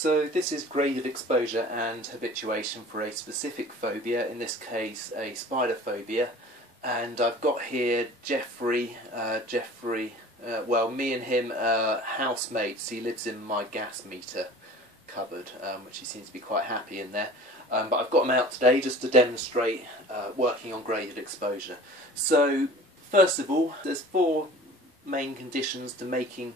So this is graded exposure and habituation for a specific phobia, in this case a spider phobia. And I've got here Jeffrey. Well, me and him are housemates. He lives in my gas meter cupboard, which he seems to be quite happy in there. But I've got him out today just to demonstrate working on graded exposure. So first of all, there's 4 main conditions to making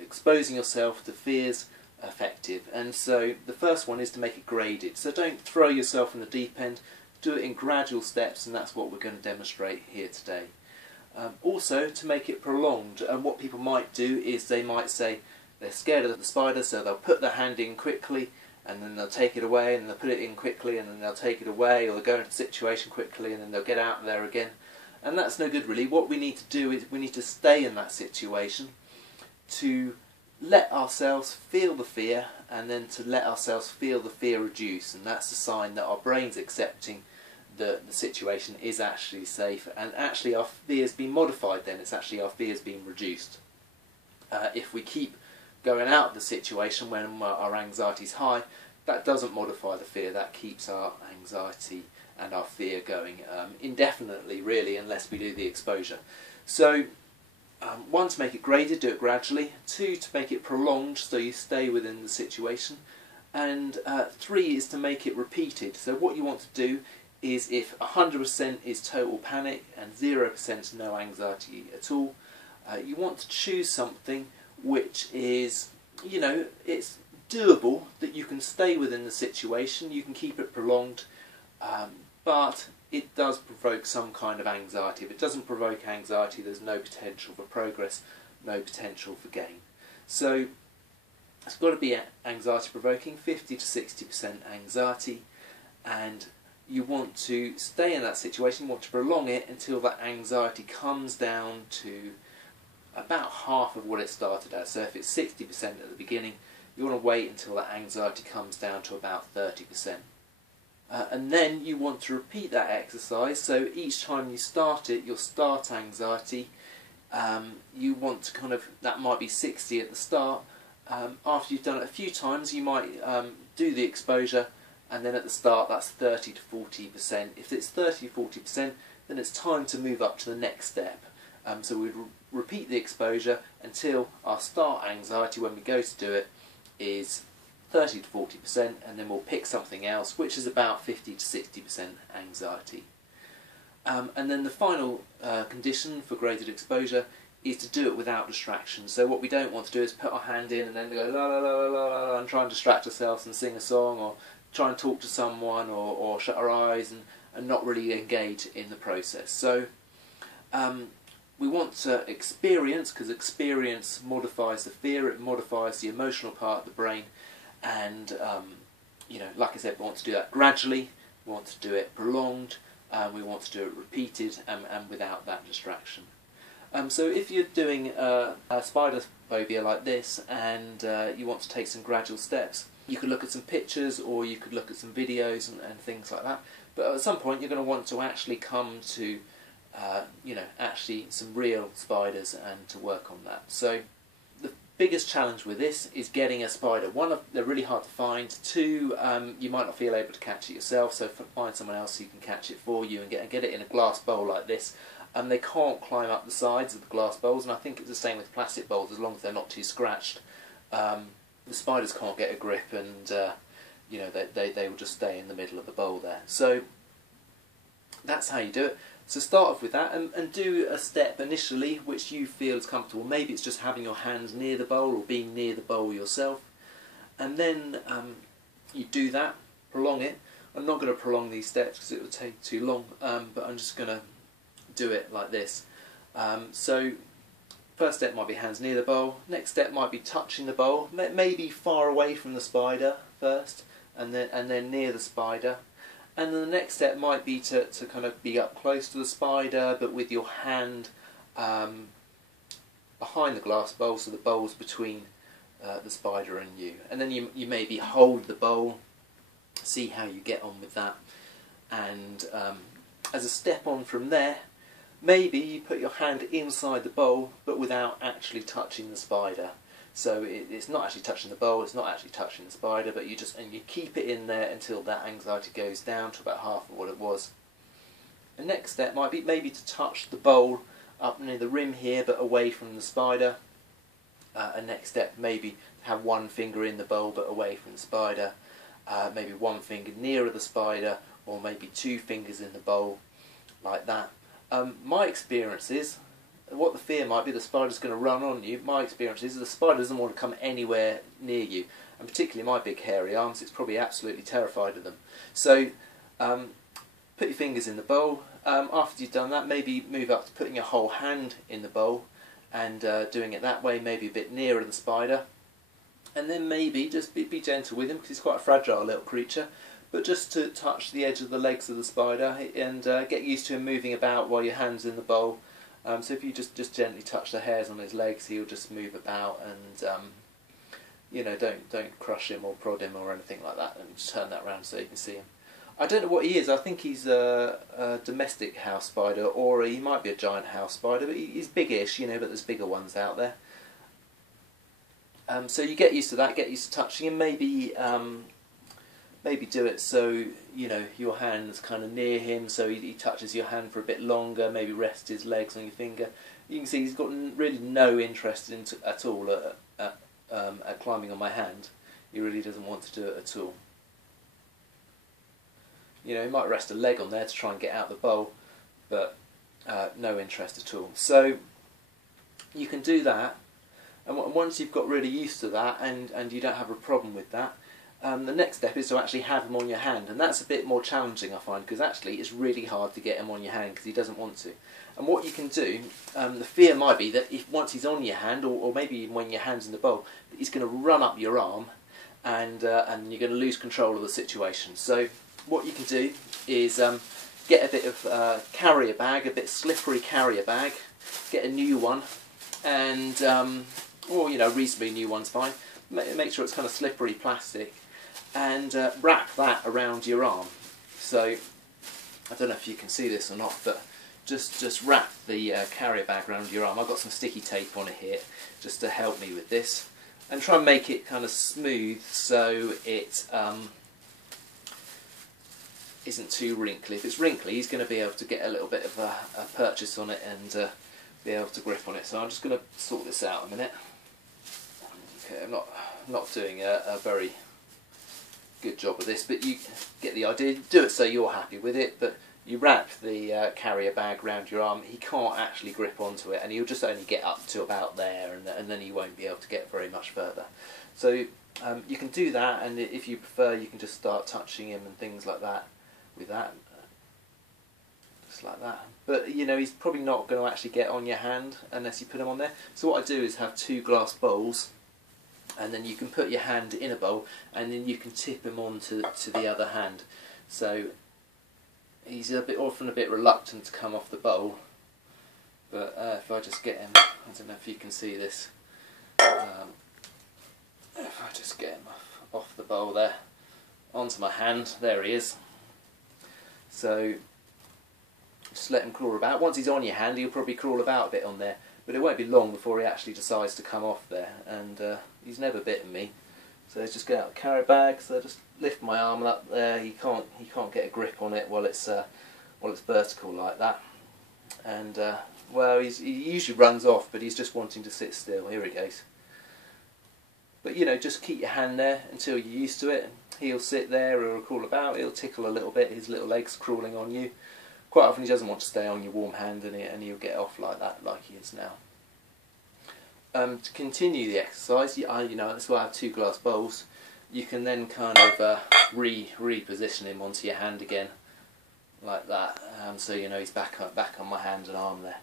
exposing yourself to fears effective, and so the first one is to make it graded. So don't throw yourself in the deep end, do it in gradual steps, and that's what we're going to demonstrate here today. Also, to make it prolonged, and what people might do is they might say they're scared of the spider, so they'll put their hand in quickly and then they'll take it away, and they'll put it in quickly and then they'll take it away, or they'll go into the situation quickly and then they'll get out there again, and that's no good really. What we need to do is we need to stay in that situation, to let ourselves feel the fear, and then to let ourselves feel the fear reduce, and that's a sign that our brain's accepting that the situation is actually safe, and actually our fear's been modified. Then it's actually our fear's been reduced. If we keep going out of the situation when our anxiety's high, that doesn't modify the fear, that keeps our anxiety and our fear going indefinitely really, unless we do the exposure. So 1, to make it graded, do it gradually. 2, to make it prolonged, so you stay within the situation. And 3 is to make it repeated. So what you want to do is, if 100% is total panic and 0% no anxiety at all, you want to choose something which is, you know, it's doable, that you can stay within the situation, you can keep it prolonged, but it does provoke some kind of anxiety. If it doesn't provoke anxiety, there's no potential for progress, no potential for gain. So it's got to be anxiety provoking, 50 to 60% anxiety, and you want to stay in that situation, you want to prolong it until that anxiety comes down to about half of what it started at. So if it's 60% at the beginning, you want to wait until that anxiety comes down to about 30%. And then you want to repeat that exercise, so each time you start it, you'll start anxiety. You want to kind of, that might be 60 at the start. After you've done it a few times, you might do the exposure, and then at the start that's 30 to 40%. If it's 30 to 40%, then it's time to move up to the next step. So we'd repeat the exposure until our start anxiety, when we go to do it, is 30 to 40%, and then we'll pick something else which is about 50 to 60% anxiety. And then the final condition for graded exposure is to do it without distraction. So what we don't want to do is put our hand in and then go la la la la la la and try and distract ourselves and sing a song, or try and talk to someone, or shut our eyes and not really engage in the process. So we want to experience, because experience modifies the fear, it modifies the emotional part of the brain. And you know, like I said, we want to do that gradually, we want to do it prolonged, we want to do it repeated, and without that distraction. So if you're doing a spider phobia like this, and you want to take some gradual steps, you could look at some pictures, or you could look at some videos and things like that. But at some point you're going to want to actually come to you know, actually some real spiders, and to work on that. So biggest challenge with this is getting a spider. 1, they're really hard to find. 2, you might not feel able to catch it yourself, so find someone else who can catch it for you and get it in a glass bowl like this. They can't climb up the sides of the glass bowls, and I think it's the same with plastic bowls, as long as they're not too scratched. The spiders can't get a grip, and you know, they will just stay in the middle of the bowl there. So that's how you do it. So start off with that, and do a step initially which you feel is comfortable. Maybe it's just having your hands near the bowl, or being near the bowl yourself. And then you do that, prolong it. I'm not going to prolong these steps because it would take too long, but I'm just going to do it like this. So first step might be hands near the bowl, next step might be touching the bowl, maybe far away from the spider first, and then near the spider. And then the next step might be to kind of be up close to the spider, but with your hand behind the glass bowl, so the bowl's between the spider and you. And then you maybe hold the bowl, see how you get on with that. And as a step on from there, maybe you put your hand inside the bowl, but without actually touching the spider. So it's not actually touching the bowl, it's not actually touching the spider, but you keep it in there until that anxiety goes down to about half of what it was. The next step might be maybe to touch the bowl up near the rim here, but away from the spider. A next step maybe have one finger in the bowl but away from the spider. Maybe one finger nearer the spider, or maybe two fingers in the bowl, like that. My experience is, what the fear might be, the spider's going to run on you. My experience is the spider doesn't want to come anywhere near you, and particularly my big hairy arms, it's probably absolutely terrified of them. So put your fingers in the bowl. After you've done that, maybe move up to putting your whole hand in the bowl and doing it that way, maybe a bit nearer the spider. And then maybe just be gentle with him, because he's quite a fragile little creature, but just to touch the edge of the legs of the spider and get used to him moving about while your hand's in the bowl. So if you just gently touch the hairs on his legs, he'll just move about, and you know, don't crush him or prod him or anything like that, and just turn that around so you can see him. I don't know what he is. I think he's a domestic house spider, or he might be a giant house spider, but he's biggish, you know, but there's bigger ones out there. So you get used to that, get used to touching him, maybe do it so, you know, your hand's kind of near him, so he touches your hand for a bit longer, maybe rest his legs on your finger. You can see he's got really no interest at all at climbing on my hand. He really doesn't want to do it at all. You know, he might rest a leg on there to try and get out the bowl, but no interest at all. So you can do that, and once you've got really used to that and you don't have a problem with that, the next step is to actually have him on your hand, and that's a bit more challenging, I find, because actually it's really hard to get him on your hand because he doesn't want to. And what you can do, the fear might be that if once he's on your hand, or maybe even when your hand's in the bowl, that he's going to run up your arm, and you're going to lose control of the situation. So what you can do is get a bit of carrier bag, a bit slippery carrier bag, get a new one, and or you know, reasonably new one's fine. Make sure it's kind of slippery plastic, and wrap that around your arm. So I don't know if you can see this or not, but just wrap the carrier bag around your arm. I've got some sticky tape on it here just to help me with this, and try and make it kind of smooth so it isn't too wrinkly. If it's wrinkly, he's going to be able to get a little bit of a purchase on it and be able to grip on it. So I'm just going to sort this out a minute. Okay, I'm not doing a very good job of this, but you get the idea. Do it so you're happy with it, but you wrap the carrier bag around your arm. He can't actually grip onto it, and he'll just only get up to about there, and then he won't be able to get very much further. So you can do that, and if you prefer, you can just start touching him and things like that with that, just like that. But you know, he's probably not going to actually get on your hand unless you put him on there. So what I do is have 2 glass bowls, and then you can put your hand in a bowl, and then you can tip him onto the other hand. So he's often a bit reluctant to come off the bowl, but if I just get him, I don't know if you can see this, if I just get him off the bowl there, onto my hand, there he is. So just let him crawl about. Once he's on your hand, he'll probably crawl about a bit on there, but it won't be long before he actually decides to come off there, and he's never bitten me. So let's just get out the carrier bag. So I just lift my arm up there. He can't get a grip on it while it's vertical like that. And well, he usually runs off, but he's just wanting to sit still. Here he goes. But you know, just keep your hand there until you're used to it. He'll sit there, he'll crawl about, he'll tickle a little bit, his little legs crawling on you. Quite often he doesn't want to stay on your warm hand, and he'll get off like that, like he is now. To continue the exercise, you know, that's why I have 2 glass bowls. You can then kind of reposition him onto your hand again, like that. So you know he's back on my hand and arm there.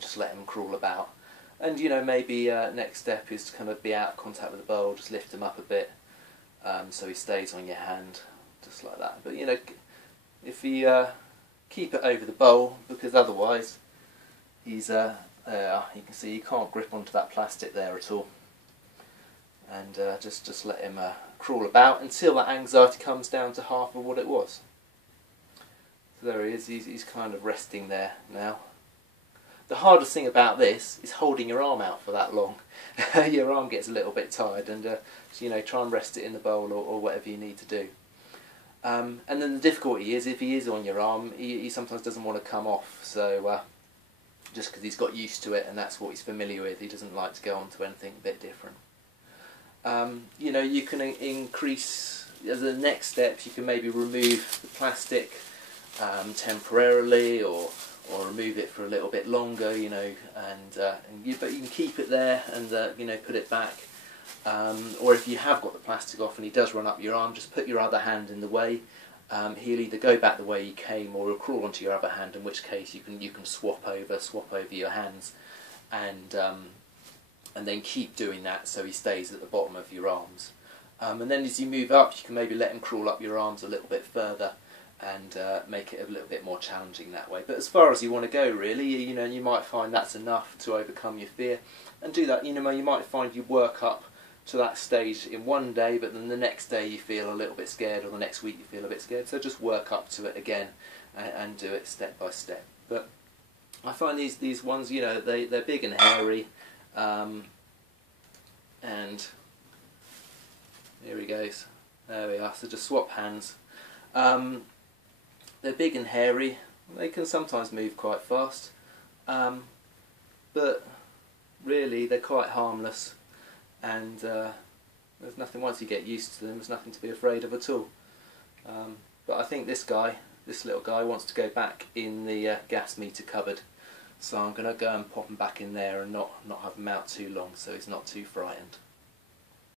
Just let him crawl about, and you know, maybe next step is to kind of be out of contact with the bowl. Just lift him up a bit, so he stays on your hand, just like that. But you know, if you keep it over the bowl, because otherwise he's you can see he can't grip onto that plastic there at all. And just let him crawl about until that anxiety comes down to half of what it was. So there he is, he's kind of resting there now. The hardest thing about this is holding your arm out for that long. Your arm gets a little bit tired, and so, you know, try and rest it in the bowl or whatever you need to do. And then the difficulty is, if he is on your arm, he sometimes doesn't want to come off, so just because he's got used to it and that's what he's familiar with, he doesn't like to go on to anything a bit different. You know, you can increase, as a next step, you can maybe remove the plastic temporarily, or remove it for a little bit longer, you know, but you can keep it there and you know, put it back. Or if you have got the plastic off and he does run up your arm, just put your other hand in the way. He'll either go back the way he came, or he'll crawl onto your other hand, in which case you can swap over your hands, and then keep doing that so he stays at the bottom of your arms. And then as you move up, you can maybe let him crawl up your arms a little bit further, and make it a little bit more challenging that way. But as far as you want to go, really, you know, you might find that's enough to overcome your fear, and do that. You know, you might find you work up to that stage in one day, but then the next day you feel a little bit scared, or the next week you feel a bit scared, so just work up to it again and do it step by step. But I find these ones, you know, they're big and hairy, and here he goes, there we are, so just swap hands. They're big and hairy, they can sometimes move quite fast, but really they're quite harmless. And there's nothing, once you get used to them, there's nothing to be afraid of at all. But I think this little guy wants to go back in the gas meter cupboard, so I'm going to go and pop him back in there and not have him out too long, so he's not too frightened.